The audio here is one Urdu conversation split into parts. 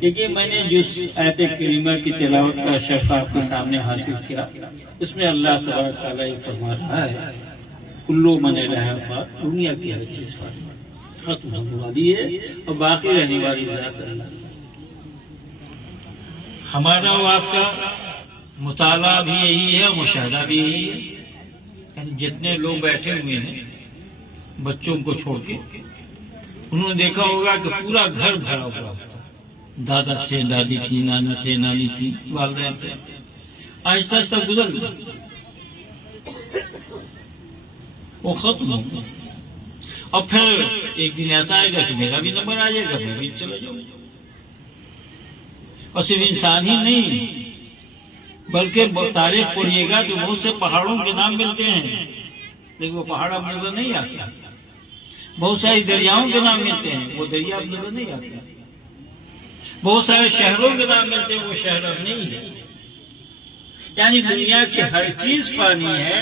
دیکھیے میں نے جس آیت کریمہ کی تلاوت کا شرف آپ کے سامنے حاصل کیا، اس میں اللہ تبارک تعالیٰ یہ فرما رہا ہے کلو من رہا فات، دنیا کی ہر چیز ختم ہونے والی ہے اور باقی رہنے والی ذات اللہ۔ ہمارا اور آپ کا مطالعہ بھی یہی ہے اور مشاہدہ بھی یہی ہے، یعنی جتنے لوگ بیٹھے ہوئے ہیں بچوں کو چھوڑ کے، انہوں نے دیکھا ہوگا کہ پورا گھر بھرا ہوا ہوتا، دادا تھے، دادی تھی، نانا تھے، نانی تھی، والدین تھے، آہستہ آہستہ گزر گئے، وہ ختم ہو گئے۔ اور پھر ایک دن ایسا آئے گا کہ میرا بھی نمبر آ جائے گا، میں بھی چلا جاؤں گا۔ اور صرف انسان ہی نہیں بلکہ تاریخ پڑھیے گا تو بہت سے پہاڑوں کے نام ملتے ہیں لیکن وہ پہاڑ اب نظر نہیں آتے، بہت ساری دریاؤں کے نام ملتے ہیں، وہ دریا اب نظر نہیں آتے، بہت سارے شہروں کے نام ملتے ہیں، وہ شہر اب نہیں ہے۔ یعنی دنیا کی ہر چیز فانی ہے،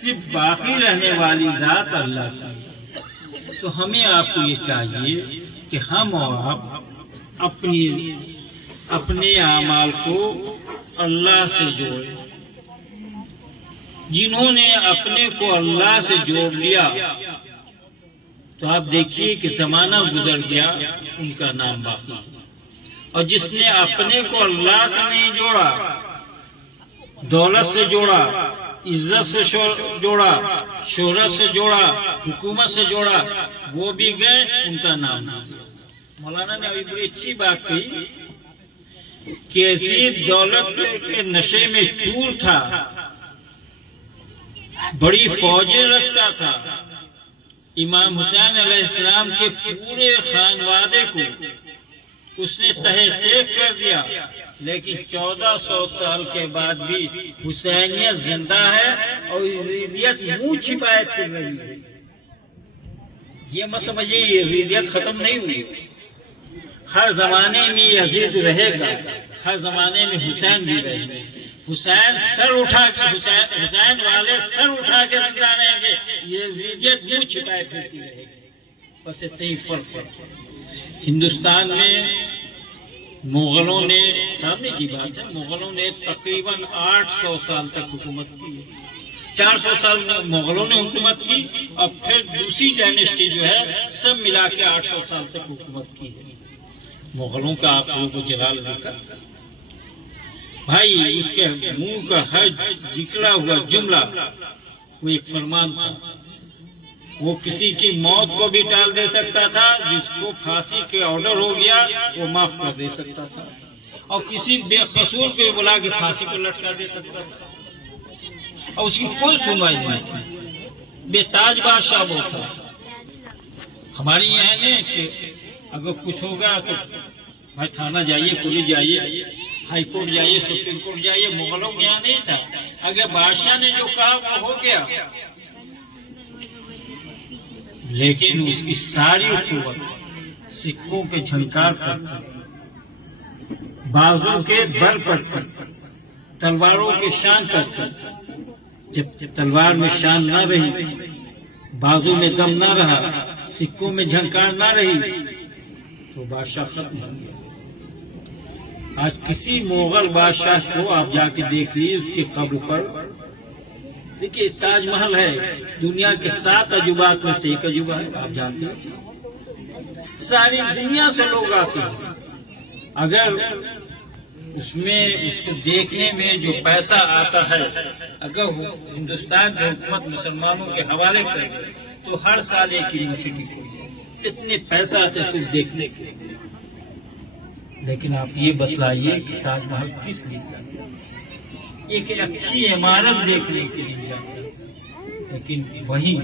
صرف باقی رہنے والی ذات اللہ کی۔ تو ہمیں آپ کو یہ چاہیے کہ ہم اور آپ اپنے اعمال کو اللہ سے جوڑیں۔ جنہوں نے اپنے کو اللہ سے جوڑ لیا تو آپ دیکھیے کہ زمانہ گزر گیا، ان کا نام باقی۔ اور جس نے اپنے کو اللہ سے نہیں جوڑا، دولت سے جوڑا، عزت سے جوڑا، شہرت سے جوڑا، حکومت سے جوڑا، وہ بھی گئے، ان کا نام نہیں۔ مولانا نے ابھی بڑی اچھی بات کہی کہ ایسی دولت کے نشے میں چور تھا، بڑی فوجیں رکھتا تھا، امام حسین علیہ السلام کے پورے خانوادے کو اس نے تہہ تیغ کر دیا، لیکن 1400 سال کے بعد بھی حسینیت زندہ ہے اور یزیدیت منہ چھپائے پھر رہی ہے۔ یہ مت سمجھیے یزیدیت ختم نہیں ہوئی، ہر زمانے میں یزید رہے گا، ہر زمانے میں حسین بھی رہے گا۔ حسین والے سر اٹھا کے زندہ رہیں گے، یزیدیت منہ چھپائے پھرتی رہے گی۔ بس اتنا ہی فرق ہے۔ ہندوستان میں مغلوں نے، سامنے کی بات ہے، مغلوں نے تقریباً 800 سال تک حکومت کی، 400 سال مغلوں نے حکومت کی اور پھر دوسری ڈائنیسٹی جو ہے سب ملا کے 800 سال تک حکومت کی ہے۔ مغلوں کا آپ لوگوں کو جلال دیکھا بھائی، اس کے منہ کا ہر نکلا ہوا جملہ وہ ایک فرمان تھا۔ وہ کسی کی موت کو بھی ٹال دے سکتا تھا، جس کو پھانسی کے آرڈر ہو گیا وہ معاف کر دے سکتا تھا، اور کسی بے قصور کو بلا کے پھانسی کو لٹکا دے سکتا تھا، اور اس کی کوئی سنوائی نہیں تھی۔ بے تاج بادشاہ وہ تھا۔ ہماری یہاں نہیں کہ اگر کچھ ہوگا تو بھائی تھانہ جائیے، پولیس جائیے، ہائی کورٹ جائیے، سپریم کورٹ جائیے۔ مغلوں کے یہاں نہیں تھا، اگر بادشاہ نے جو کہا وہ ہو گیا، لیکن اس کی ساری قوت سکوں کے جھنکار پر تھی، بازو کے بل پر تھی، تلواروں کے شان پر تھی۔ جب تلوار میں شان نہ رہی، بازو میں دم نہ رہا، سکوں میں جھنکار نہ رہی تو بادشاہ ختم ہو گیا۔ آج کسی مغل بادشاہ کو آپ جا کے دیکھ لیجیے، اس کی قبر پر دیکھیے تاج محل ہے، دنیا کے 7 عجوبات میں سے ایک عجوبہ ہے، آپ جانتے ہیں۔ ساری دنیا سے لوگ آتے ہیں، اگر اس میں اس کو دیکھنے میں جو پیسہ آتا ہے، اگر ہندوستان کی حکومت مسلمانوں کے حوالے کرے تو ہر سال ایک یونیورسٹی کو اتنے پیسہ آتے صرف دیکھنے کے۔ لیکن آپ یہ بتلائیے کہ تاج محل کس لیے جاتے ہیں؟ ایک اچھی عمارت دیکھنے کے لیے جاتے ہیں، لیکن وہیں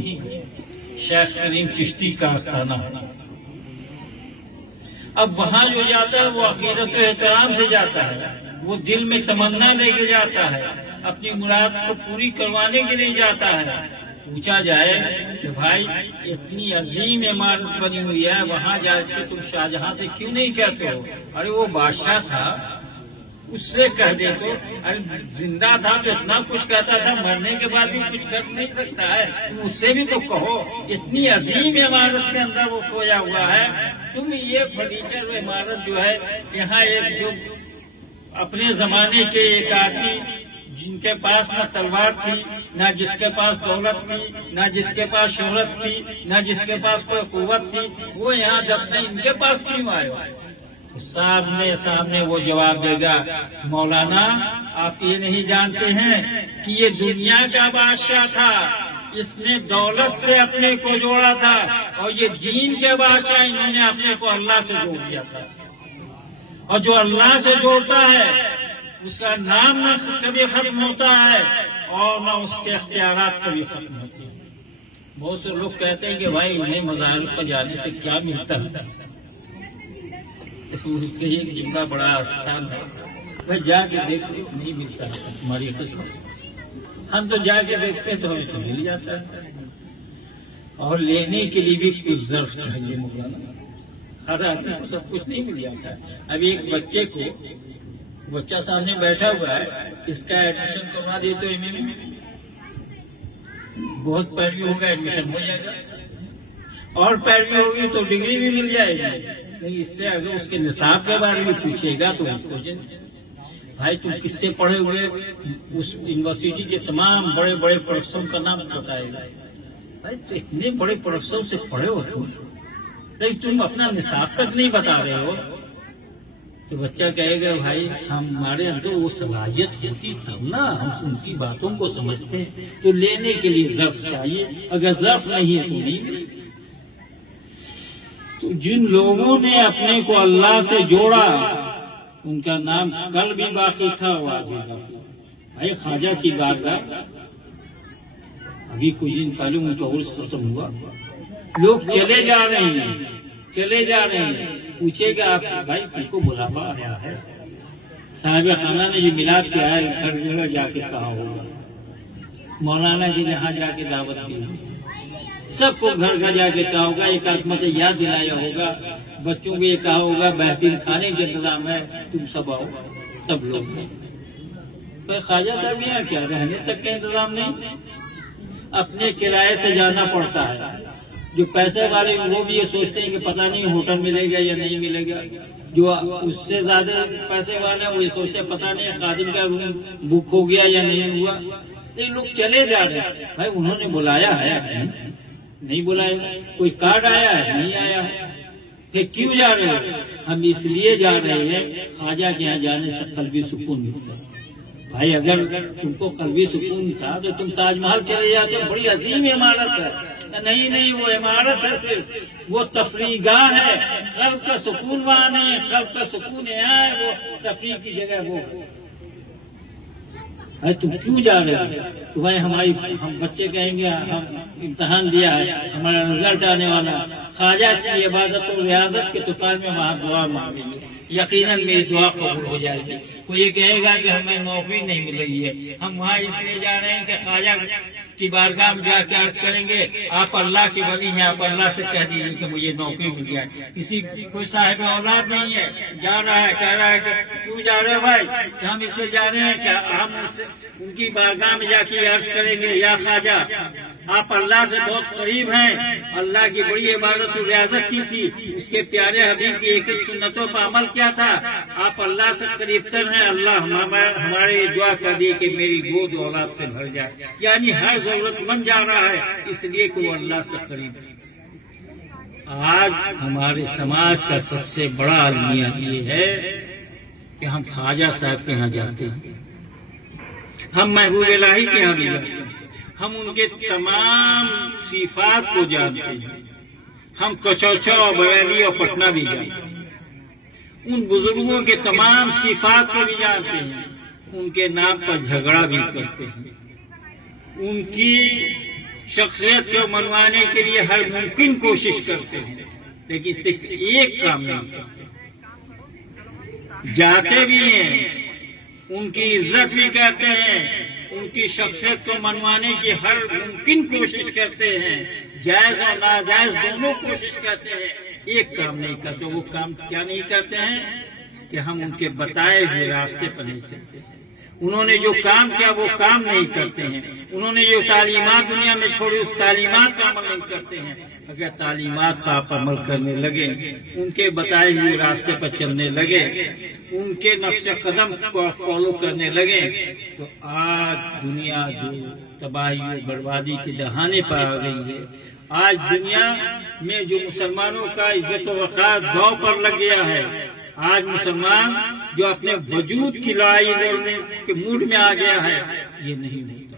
شیخ سلیم چشتی کا آستانہ ہے۔ اب وہاں جو جاتا ہے وہ عقیدت و احترام سے جاتا ہے، وہ دل میں تمنا لے کے جاتا ہے، اپنی مراد کو پوری کروانے کے لیے جاتا ہے۔ پوچھا جائے کہ بھائی اتنی عظیم عمارت بنی ہوئی ہے، وہاں جا کے تم شاہجہاں سے کیوں نہیں کہتے ہو؟ ارے وہ بادشاہ تھا، اس سے کہہ دے تو ارے زندہ تھا تو اتنا کچھ کہتا تھا، مرنے کے بعد بھی کچھ کر نہیں سکتا ہے، تم اس سے بھی تو کہو، اتنی عظیم عمارت کے اندر وہ سویا ہوا ہے، تم یہ فرنیچر عمارت جو ہے یہاں ایک جو اپنے زمانے کے ایک آدمی جن کے پاس نہ تلوار تھی، نہ جس کے پاس دولت تھی، نہ جس کے پاس شہرت تھی، نہ جس کے پاس کوئی قوت تھی، وہ یہاں دفن ان کے پاس کیوں آئے؟ سامنے وہ جواب دے گا، مولانا آپ یہ نہیں جانتے ہیں کہ یہ دنیا کا بادشاہ تھا، اس نے دولت سے اپنے کو جوڑا تھا، اور یہ دین کے بادشاہ انہوں نے اپنے کو اللہ سے جوڑ دیا تھا، اور جو اللہ سے جوڑتا ہے اس کا نام نہ کبھی ختم ہوتا ہے اور نہ اس کے اختیارات کبھی ختم ہوتے ہیں۔ بہت سے لوگ کہتے ہیں کہ بھائی انہیں مظاہر پر جانے سے کیا ملتا ہے، اس سے ایک جملہ بڑا آسان ہے، میں جا کے دیکھتے نہیں ملتا ہے ہماری قسمت، ہم تو جا کے دیکھتے ہیں تو ہمیں تو مل جاتا ہے، اور لینے کے لیے بھی کچھ ظرف چاہیے مولانا، ہر آدمی کو سب کچھ نہیں مل جاتا ہے۔ ابھی ایک بچے کو، بچہ سامنے بیٹھا ہوا ہے، اس کا ایڈمیشن کروا دے تو ایم اے میں بہت پیروی ہوگا، ایڈمیشن ہو جائے گا، اور پیروی ہوگی تو ڈگری بھی مل جائے گی، لیکن اس سے اگر اس کے نصاب کے بارے میں پوچھے گا تو بھائی تم کس سے پڑھے ہوئے، اس یونیورسٹی کے تمام بڑے بڑے پروفیسر کا نام بتائے گا، بھائی تو اتنے بڑے پروفیسر سے پڑھے ہو تم، لیکن تم اپنا نصاب تک نہیں بتا رہے ہو، تو بچہ کہے گا بھائی ہمارے اندر وہ صلاحیت ہوتی تب نا ہم ان کی باتوں کو سمجھتے ہیں، تو لینے کے لیے ظرف چاہیے، اگر ظرف نہیں ہے تو نہیں۔ تو جن لوگوں نے اپنے کو اللہ سے جوڑا ان کا نام کل بھی باقی تھا اور آج بھی باقی۔ بھائی خواجہ کی بارگاہ ابھی کچھ دن پہلے ان کا عرس ختم ہوا، لوگ چلے جا رہے ہیں، پوچھے گا آپ بھائی تم کو بلاوا آیا ہے؟ صاحب خانہ نے جو میلاد کیا ہے گھر گھر جا کے کہا ہوگا، مولانا کی جہاں جا کے دعوت دی، سب کو گھر گھر جا کے کہا ہوگا، ایک آدمی سے یاد دلایا ہوگا، بچوں کو یہ کہا ہوگا بہترین کھانے کا انتظام ہے، تم سب آؤ، سب لوگ۔ خواجہ صاحب یہاں کیا رہنے تک کا انتظام نہیں، اپنے کرائے سے جانا پڑتا ہے۔ جو پیسے والے وہ بھی یہ سوچتے ہیں کہ پتہ نہیں ہوٹل ملے گا یا نہیں ملے گا، جو اس سے زیادہ پیسے والے ہیں وہ یہ سوچتے ہیں پتہ نہیں خادم کا روم بک ہو گیا یا نہیں ہوا، لیکن لوگ چلے جا رہے ہیں۔ بھائی انہوں نے بلایا ہے نہیں بلایا، کوئی کارڈ آیا ہے نہیں آیا، کہ کیوں جا رہے ہو؟ ہم اس لیے جا رہے ہیں خواجہ کے یہاں جانے سے قلبی سکون ملتا ہے۔ بھائی اگر تم کو قلبی سکون تھا تو تم تاج محل چلے جاتے، بڑی عظیم عمارت ہے، نہیں وہ عمارت ہے، صرف وہ تفریح گاہ ہے، قلب کا سکون وہاں نہیں ہے، قلب کا سکون یہاں ہے، وہ تفریح کی جگہ وہ۔ بھائی تم کیوں جا رہے ہو؟ تو بھائی ہم بچے کہیں گے ہم امتحان دیا ہے، ہمارا رزلٹ آنے والا، خواجہ کی عبادت و ریاضت کے طوفان میں وہاں دعا مانگیں گے، یقیناً میری دعا قبول ہو جائے گی۔ کوئی یہ کہے گا کہ ہمیں نوکری نہیں مل رہی ہے، ہم وہاں اس لیے جا رہے ہیں کہ خواجہ کی بارگاہ میں جا کے عرض کریں گے آپ اللہ کے ولی ہیں، آپ اللہ سے کہہ دیجیے کہ مجھے نوکری مل جائے۔ کوئی صاحب اولاد نہیں ہے، جا رہا ہے، کہہ رہا ہے کہ کیوں جا رہے بھائی؟ کہ ہم اس سے جا رہے ہیں کہ ہم ان کی بارگاہ میں جا کے عرض کریں گے یا خواجہ آپ اللہ سے بہت قریب ہیں، اللہ کی بڑی عبادت و ریاضت کی تھی، اس کے پیارے حبیب کی ایک ایک سنتوں پر عمل کیا تھا، آپ اللہ سے قریب تر ہیں، اللہ ہمارے دعا کر دیے کہ میری گود اولاد سے بھر جائے، یعنی ہر ضرورت مند جا رہا ہے اس لیے کہ وہ اللہ سے قریب ہے۔ آج ہمارے سماج کا سب سے بڑا المیہ یہ ہے کہ ہم خواجہ صاحب کے یہاں جاتے ہیں، ہم محبوب الہی کے یہاں بھی جاتے ہیں، ہم ان کے تمام صفات کو جانتے ہیں، ہم کچوچا اور بیالی اور پٹنہ بھی جانتے ہیں، ان بزرگوں کے تمام صفات کو بھی جانتے ہیں، ان کے نام پر جھگڑا بھی کرتے ہیں، ان کی شخصیت کو منوانے کے لیے ہر ممکن کوشش کرتے ہیں، لیکن صرف ایک کام نہیں کرتے، جاتے بھی ہیں، ان کی عزت بھی کرتے ہیں، ان کی شخصیت کو منوانے کی ہر ممکن کوشش کرتے ہیں، جائز اور ناجائز دونوں کوشش کرتے ہیں، ایک کام نہیں کرتے۔ وہ کام کیا نہیں کرتے ہیں؟ کہ ہم ان کے بتائے ہوئے راستے پر نہیں چلتے ہیں. انہوں نے جو کام کیا وہ کام نہیں کرتے ہیں. انہوں نے جو تعلیمات دنیا میں چھوڑی اس تعلیمات پر عمل نہیں کرتے ہیں. اگر تعلیمات پر آپ عمل کرنے لگے، ان کے بتائے ہوئے راستے پر چلنے لگے، ان کے نقش قدم کو فالو کرنے لگے، تو آج دنیا جو تباہی و بربادی کے دہانے پر آ گئی ہے، آج دنیا میں جو مسلمانوں کا عزت و وقار داؤ پر لگ گیا ہے، آج مسلمان جو اپنے وجود کی لڑائی لڑنے کے موڈ میں آ گیا ہے، یہ نہیں ہوتا.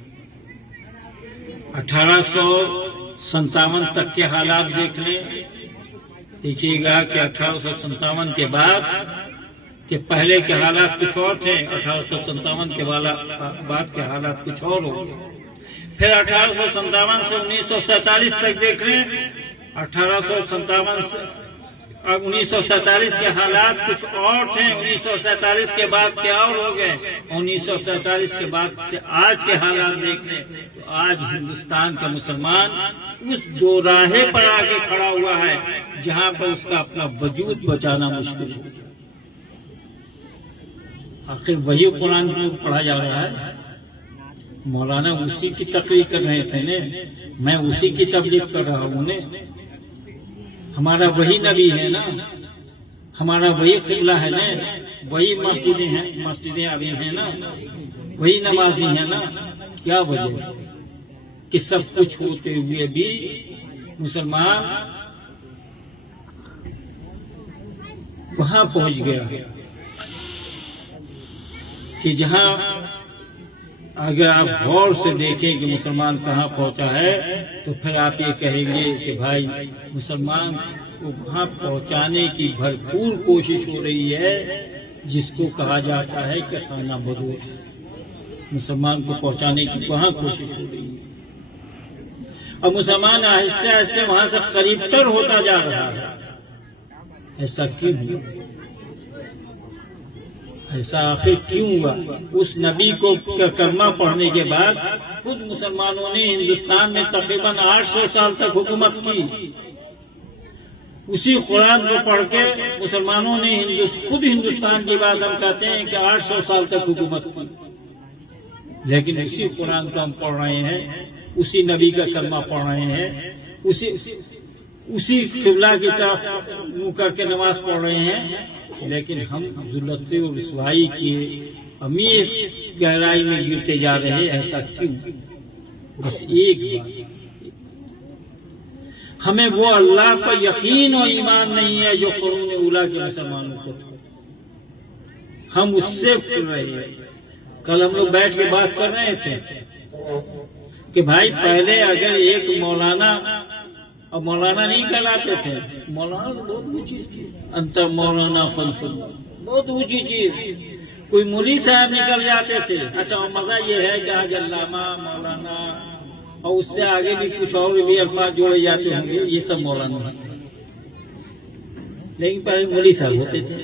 1857 تک کے حالات دیکھ لیں، دیکھیے گا کہ 1857 کے بعد کہ پہلے کے حالات کچھ اور تھے، 1857 کے بعد کے حالات کچھ اور ہو گئے. پھر 1857 سے 1947 تک دیکھ لیں، 1857 سے 1947 کے حالات کچھ اور تھے، 1947 کے بعد کیا اور ہو گئے. 1947 کے بعد سے آج کے حالات دیکھ لیں تو آج ہندوستان کا مسلمان اس دو راہے پر آگے کھڑا ہوا ہے جہاں پر اس کا اپنا وجود بچانا مشکل ہے. آخر وہی قرآن کو پڑھا جا رہا ہے. مولانا اسی کی تقریر کر رہے تھے نا، میں اسی کی تبلیغ کر رہا ہوں نے. ہمارا وہی نبی ہے نا، ہمارا وہی قبلہ ہے نا، وہی مسجدیں ابھی ہیں نا، وہی نمازی ہیں نا. کیا وجہ کہ سب کچھ ہوتے ہوئے بھی مسلمان وہاں پہنچ گیا ہے کہ جہاں اگر آپ غور سے دیکھیں کہ مسلمان کہاں پہنچا ہے تو پھر آپ یہ کہیں گے کہ بھائی مسلمان کو وہاں پہنچانے کی بھرپور کوشش ہو رہی ہے جس کو کہا جاتا ہے کہ خانہ بدوش. مسلمان کو پہنچانے کی وہاں کوشش ہو رہی ہے اور مسلمان آہستہ آہستہ وہاں سے قریب تر ہوتا جا رہا ہے. ایسا کیوں ہوا؟ ایسا آخر کیوں ہوا؟ اس نبی کو کلمہ پڑھنے کے بعد خود مسلمانوں نے ہندوستان میں تقریباً 800 سال تک حکومت کی. اسی قرآن کو پڑھ کے مسلمانوں نے خود ہندوستان کی بات ہم کہتے ہیں کہ 800 سال تک حکومت کی، لیکن اسی قرآن کو ہم پڑھ رہے ہیں، اسی نبی کا کلمہ پڑھ رہے ہیں، اسی قبلہ کی طرف منہ کر کے نماز پڑھ رہے ہیں، لیکن ہم ذلت و رسوائی کی امیر گہرائی میں گرتے جا رہے ہیں. ایسا کیوں؟ بس ایک بات، ہمیں وہ اللہ پر یقین اور ایمان نہیں ہے جو قرون اولیٰ کے مسلمانوں کو تھا. ہم اس سے پھر رہے ہیں. کل ہم لوگ بیٹھ کے بات کر رہے تھے کہ بھائی پہلے اگر ایک مولانا، اور مولانا نہیں کہلاتے تھے، مولانا بہت اونچی چیز، انت مولانا فنسل، بہت اونچی چیز. کوئی مولوی صاحب نکل جاتے تھے. اچھا اور مزہ یہ ہے کہ آج علامہ، مولانا اور اس سے آگے بھی کچھ اور بھی الفاظ جوڑے جاتے ہوں گے، یہ سب مولانا ہیں. لیکن پہلے مولوی صاحب ہوتے تھے.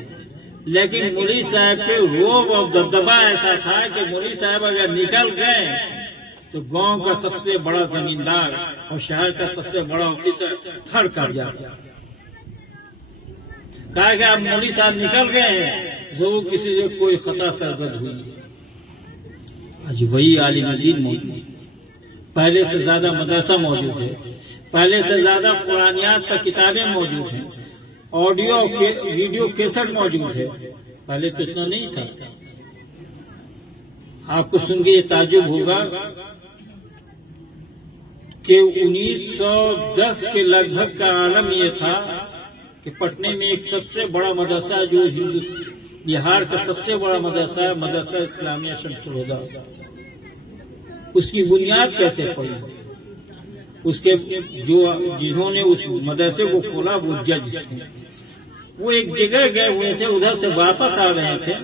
لیکن مولوی صاحب پہ روب اور دبدبا ایسا تھا کہ مولوی صاحب اگر نکل گئے تو گاؤں کا سب سے بڑا زمیندار اور شہر کا سب سے بڑا آفیسر تھر کر جاتا. کہا کہ اب مولوی صاحب نکل گئے ہیں، ضرور کسی سے کوئی خطا سرزد ہوئی. آج وہی عالم دین موجود، پہلے سے زیادہ مدرسہ موجود ہے، پہلے سے زیادہ قرآنیات پر کتابیں موجود ہیں، آڈیو ویڈیو کیسٹ موجود ہے. پہلے تو اتنا نہیں تھا. آپ کو سن کے یہ تعجب ہوگا کہ 1910 کے لگ بھگ کا عالم یہ تھا کہ پٹنے میں ایک سب سے بڑا مدرسہ جو بہار کا سب سے بڑا مدرسہ ہے، مدرسہ اسلامیہ شمس الہدیٰ، اس کی بنیاد کیسے پڑی؟ اس کے جنہوں نے اس مدرسے کو کھولا وہ جج تھے. وہ ایک جگہ گئے ہوئے تھے، ادھر سے واپس آ رہے تھے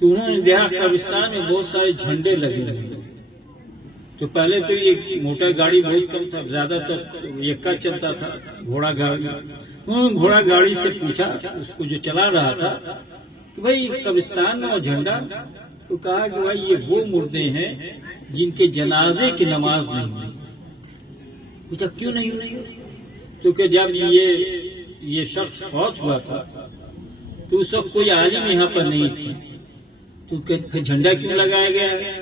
تو انہوں نے دیہا قبرستان میں بہت سارے جھنڈے لگے ہوئے. تو پہلے تو یہ موٹر گاڑی بہت کم تھا، زیادہ تر یکا چلتا تھا، گھوڑا گاڑی. انہوں نے گھوڑا گاڑی سے پوچھا اس کو جو چلا رہا تھا کہ بھائی قبرستان میں وہ جھنڈا، تو کہا کہ بھائی یہ وہ مردے ہیں جن کے جنازے کی نماز نہیں ہوئی. پوچھا کیوں نہیں ہوئی؟ کیونکہ جب یہ شخص فوت ہوا تھا تو اس وقت کوئی عالم یہاں پر نہیں تھی، تو جھنڈا کیوں لگایا گیا ہے؟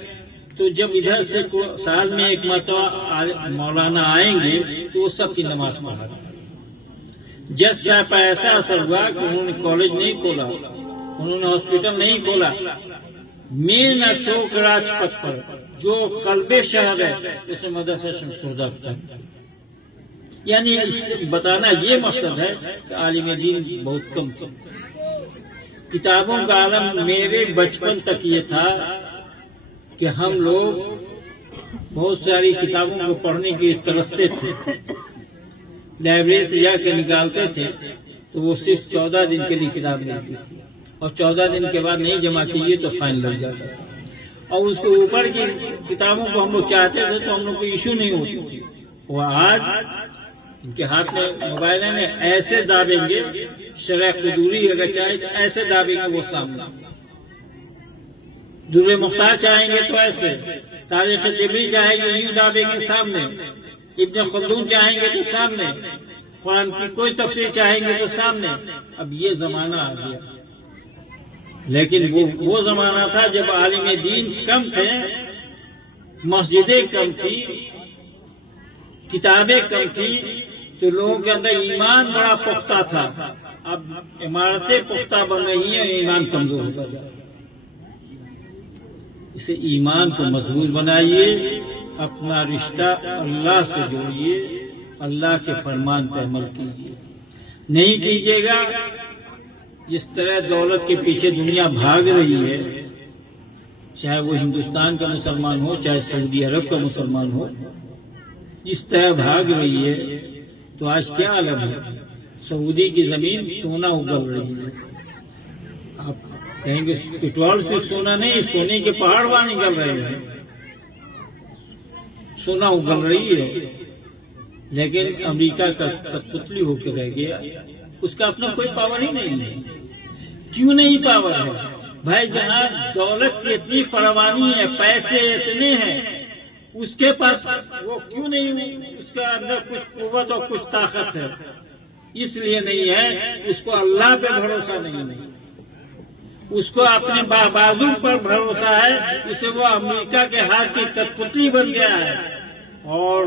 تو جب ادھر سے سال میں ایک مرتبہ مولانا آئیں گے تو وہ سب کی نماز پڑھا۔ جج صاحب پر ایسا اثر ہوا کہ انہوں نے کالج نہیں کھولا، انہوں نے ہاسپٹل نہیں کھولا، مین اشوک راج پتھ پر جو قلب شہر ہے اسے مدرسہ شمس الہدیٰ تھا۔ یعنی اس سے بتانا یہ مقصد ہے کہ عالم دین بہت کم تھے۔ کتابوں کا عالم میرے بچپن تک یہ تھا کہ ہم لوگ بہت ساری کتابوں کو پڑھنے کی ترستے تھے، لائبریری سے جا کے نکالتے تھے تو وہ صرف 14 دن کے لیے کتاب ملتی تھی، اور 14 دن کے بعد نہیں جمع کیجیے تو فائن لگ جاتا تھا، اور اس کے اوپر کی کتابوں کو ہم لوگ چاہتے تھے تو ہم لوگ کو ایشو نہیں ہوتی تھی۔ وہ آج ان کے ہاتھ میں موبائل ہے، ایسے دابیں گے، شرح قدوری اگر چاہے تو ایسے دابیں گے وہ سامنے، در مختار چاہیں گے تو ایسے، تاریخ طبری چاہیں گے یوں دابیں گے سامنے، ابن خلدون چاہیں گے تو سامنے، قرآن کی کوئی تفسیر چاہیں گے تو سامنے۔ اب یہ زمانہ آ گیا، لیکن وہ زمانہ تھا جب عالم دین کم تھے، مسجدیں کم تھی، کتابیں کم تھی، تو لوگوں کے اندر ایمان بڑا پختہ تھا۔ اب عمارتیں پختہ بن رہی ہیں، ایمان کمزور ہوتا جا رہا ہے۔ اسے ایمان کو مضبوط بنائیے، اپنا رشتہ اللہ سے جوڑیے، اللہ کے فرمان پر عمل کیجیے۔ نہیں کیجیے گا جس طرح دولت کے پیچھے دنیا بھاگ رہی ہے، چاہے وہ ہندوستان کا مسلمان ہو چاہے سعودی عرب کا مسلمان ہو، جس طرح بھاگ رہی ہے تو آج کیا عالم ہے؟ سعودی کی زمین سونا اگل رہی ہے۔ آپ کہیں گے پٹرول سے سونا نہیں، سونے کے پہاڑ وہاں نکل رہے ہیں، سونا اگل رہی ہے، لیکن امریکہ کا کٹپتلی ہو کے رہ گیا، اس کا اپنا کوئی پاور ہی نہیں ہے۔ کیوں نہیں پاور ہے بھائی؟ جہاں دولت کی اتنی فراوانی ہے، پیسے اتنے ہیں، اس کے پاس وہ کیوں نہیں، اس کے اندر کچھ قوت اور کچھ طاقت ہے؟ اس لیے نہیں ہے، اس کو اللہ پہ بھروسہ نہیں ہے، اس کو اپنے بازو پر بھروسہ ہے، اسے وہ امریکہ کے ہاتھ کی کٹپتلی بن گیا ہے۔ اور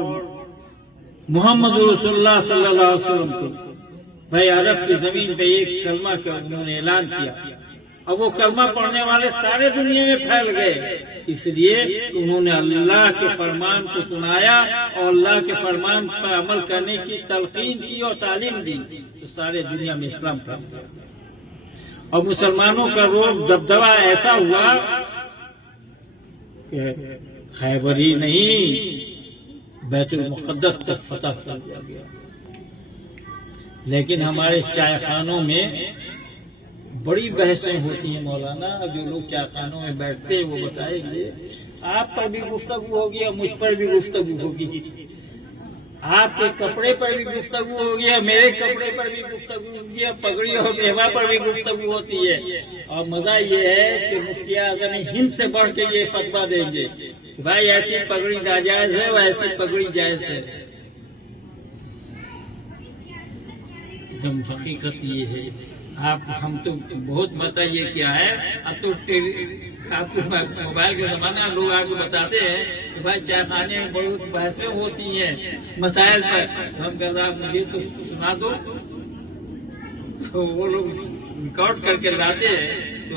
محمد رسول اللہ صلی اللہ علیہ وسلم کو بھائی عرب کی زمین پہ ایک کلمہ کا انہوں نے اعلان کیا، اور وہ کلمہ پڑھنے والے سارے دنیا میں پھیل گئے، اس لیے انہوں نے اللہ کے فرمان کو سنایا اور اللہ کے فرمان پر عمل کرنے کی تلقین کی اور تعلیم دی، تو سارے دنیا میں اسلام پھیل گیا۔ اور مسلمانوں کا روب دبدبا ایسا ہوا کہ خیبر ہی نہیں، بیت المقدس تک فتح کر دیا گیا۔ لیکن ہمارے چائے خانوں میں بڑی بحثیں ہوتی ہیں مولانا، جو لوگ چائے خانوں میں بیٹھتے ہیں وہ بتائیں گے، آپ پر بھی گفتگو ہوگی اور مجھ پر بھی گفتگو ہوگی، آپ کے کپڑے پر بھی گفتگو ہوگی اور میرے کپڑے پر بھی گفتگو ہوگی، اور پگڑی اور بیوہ پر بھی گفتگو ہوتی ہے۔ اور مزہ یہ ہے کہ مفتی اعظم ہند سے بڑھ کے یہ فتویٰ دیں گے کہ بھائی ایسی پگڑی ناجائز ہے اور ایسی پگڑی جائز ہے۔ حقیقت یہ ہے، ہم تو بہت بتائیے کیا ہے، اب تو آپ کو موبائل کا زمانہ، لوگ آپ کو بتاتے ہیں کہ بھائی چائے خانے میں بہت بحثیں ہوتی ہیں مسائل پر، ہم کہتے ہیں مجھے تو سنا دو، وہ لوگ ریکارڈ کر کے لاتے ہیں۔ تو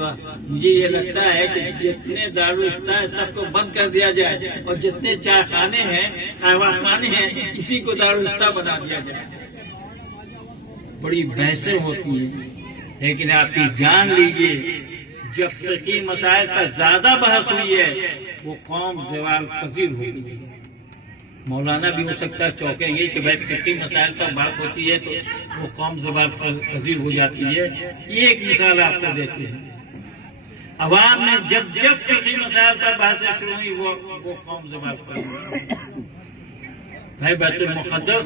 مجھے یہ لگتا ہے کہ جتنے دارالفتہ ہیں سب کو بند کر دیا جائے، اور جتنے چائے خانے ہیں، قہوہ خانے ہیں، اسی کو دارالفتہ بنا دیا جائے۔ بڑی بحثیں ہوتی ہیں، لیکن آپ کی جان لیجئے جب فقہی مسائل پر زیادہ بحث ہوئی ہے وہ قوم زوال پذیر ہو گئی۔ مولانا بھی ہو سکتا ہے چونکیں گے کہ بھائی فقہی مسائل پر بات ہوتی ہے تو وہ قوم زوال پذیر ہو جاتی ہے۔ یہ ایک مثال آپ کو دیتے ہیں، عوام میں جب فقہی مسائل پر بحثیں شروع ہوئی وہ قوم زوال پذیر۔ بھائی بیت المقدس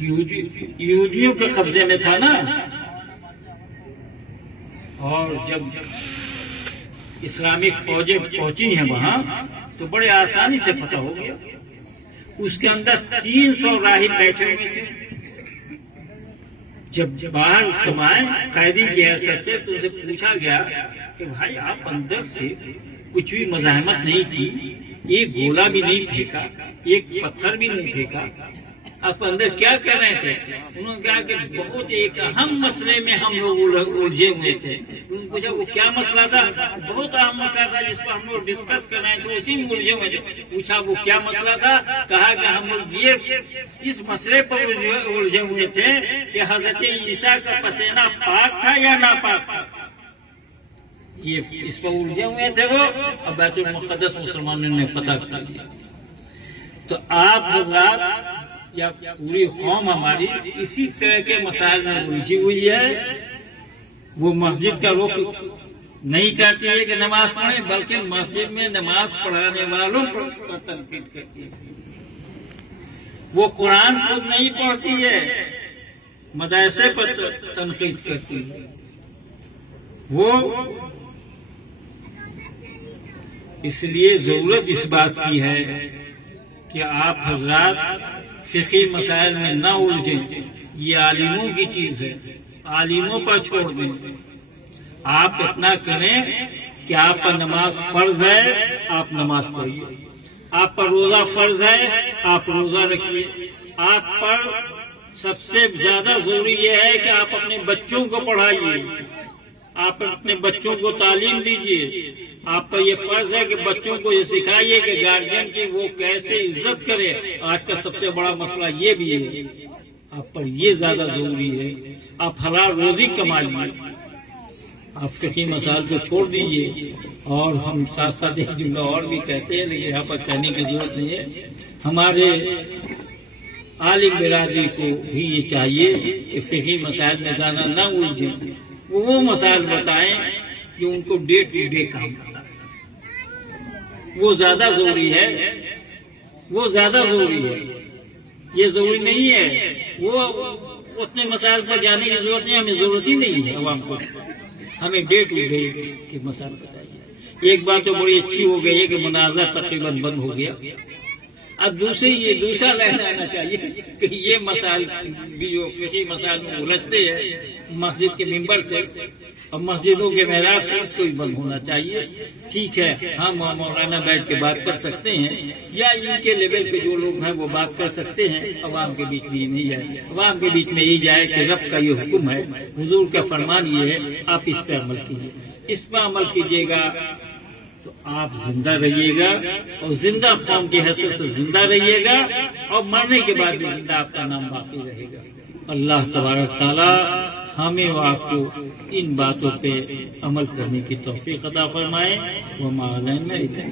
یہودیوں کے قبضے میں تھا نا، اور جب اسلامک فوجیں پہنچی ہیں وہاں تو بڑے آسانی سے فتح ہو گیا۔ اس کے اندر 300 راہب بیٹھے ہوئے تھے، جب باہر سمائے قیدی کی حیثیت سے تو اسے پوچھا گیا کہ بھائی آپ اندر سے کچھ بھی مزاحمت نہیں کی، ایک گولا بھی نہیں پھینکا، ایک پتھر بھی نہیں پھینکا، آپ اندر کیا کر رہے تھے؟ انہوں نے کہا کہ بہت ایک اہم مسئلے میں ہم لوگ الجھے ہوئے تھے۔ انہوں نے پوچھا وہ کیا مسئلہ تھا؟ بہت اہم مسئلہ تھا جس پر ہم لوگ ڈسکس کر رہے تھے، اسی میں الجھے ہوئے تھے۔ پوچھا وہ کیا مسئلہ تھا؟ کہا کہ ہم لوگ یہ اس مسئلے پر الجھے ہوئے تھے کہ حضرت عیسیٰ کا پسینہ پاک تھا یا ناپاک تھا۔ یہ اس پر الجھے ہوئے تھے وہ، اب بیت المقدس مسلمانوں نے فتح کر دیا۔ تو آپ حضرات یا پوری قوم ہماری اسی طرح کے مسائل میں الجھی ہوئی ہے۔ وہ مسجد کا رخ نہیں کرتی ہے کہ نماز پڑھیں، بلکہ مسجد میں نماز پڑھانے والوں پر تنقید کرتی ہے۔ وہ قرآن خود نہیں پڑھتی ہے، مدرسے پر تنقید کرتی ہے۔ وہ اس لیے ضرورت اس بات کی ہے کہ آپ حضرات فقہی مسائل میں نہ الجھیں، یہ عالموں کی چیز ہے، عالموں پر چھوڑ دیں۔ آپ اتنا کریں کہ آپ پر نماز فرض ہے، آپ نماز پڑھیے، آپ پر روزہ فرض ہے، آپ روزہ رکھیے، آپ پر سب سے زیادہ ضروری یہ ہے کہ آپ اپنے بچوں کو پڑھائیے، آپ اپنے بچوں کو تعلیم دیجیے۔ آپ پر یہ فرض ہے کہ بچوں کو یہ سکھائیے کہ گارجین کی وہ کیسے عزت کرے۔ آج کا سب سے بڑا مسئلہ یہ بھی ہے، آپ پر یہ زیادہ ضروری ہے۔ آپ حلال روزی کمائیے، آپ فقہی مسائل کو چھوڑ دیجیے۔ اور ہم ساتھ ساتھ ایک جملہ اور بھی کہتے ہیں، لیکن یہاں پر کہنے کی ضرورت نہیں ہے۔ ہمارے عالم برادری کو بھی یہ چاہیے کہ فقہی مسائل میں زیادہ نہ الجھیں، وہ مسائل بتائیں جو ان کو ڈے ٹو ڈے کام کرتا ہے۔ وہ زیادہ ضروری ہے، وہ زیادہ ضروری ہے، یہ ضروری نہیں ہے۔ وہ اتنے مسائل پر جانے کی ضرورت نہیں، ہمیں ضرورت ہی نہیں ہے عوام کو، ہمیں ڈے ٹو ڈے کے مسائل بتائیے۔ ایک بات تو بڑی اچھی ہو گئی ہے کہ منازعہ تقریباً بند ہو گیا۔ اب دوسرا لہر آنا چاہیے کہ یہ مسائل بھی جو فقہی مسائل میں الجھتے ہیں مسجد کے ممبر سے اور مسجدوں کے محراب سے، اس کو بھی بند ہونا چاہیے۔ ٹھیک ہے، ہم مولانا بیٹھ کے بات کر سکتے ہیں، یا ان کے لیول پہ جو لوگ ہیں وہ بات کر سکتے ہیں، عوام کے بیچ میں یہ نہیں جائے۔ عوام کے بیچ میں یہ جائے کہ رب کا یہ حکم ہے، حضور کا فرمان یہ ہے، آپ اس پہ عمل کیجیے۔ اس پہ عمل کیجیے گا تو آپ زندہ رہیے گا، اور زندہ قوم کی حیثیت سے زندہ رہیے گا، اور مرنے کے بعد بھی زندہ آپ کا نام باقی رہے گا۔ اللہ تبارک تعالیٰ ہمیں اور آپ کو ان باتوں پہ عمل کرنے کی توفیق عطا فرمائے۔ وما علینا الا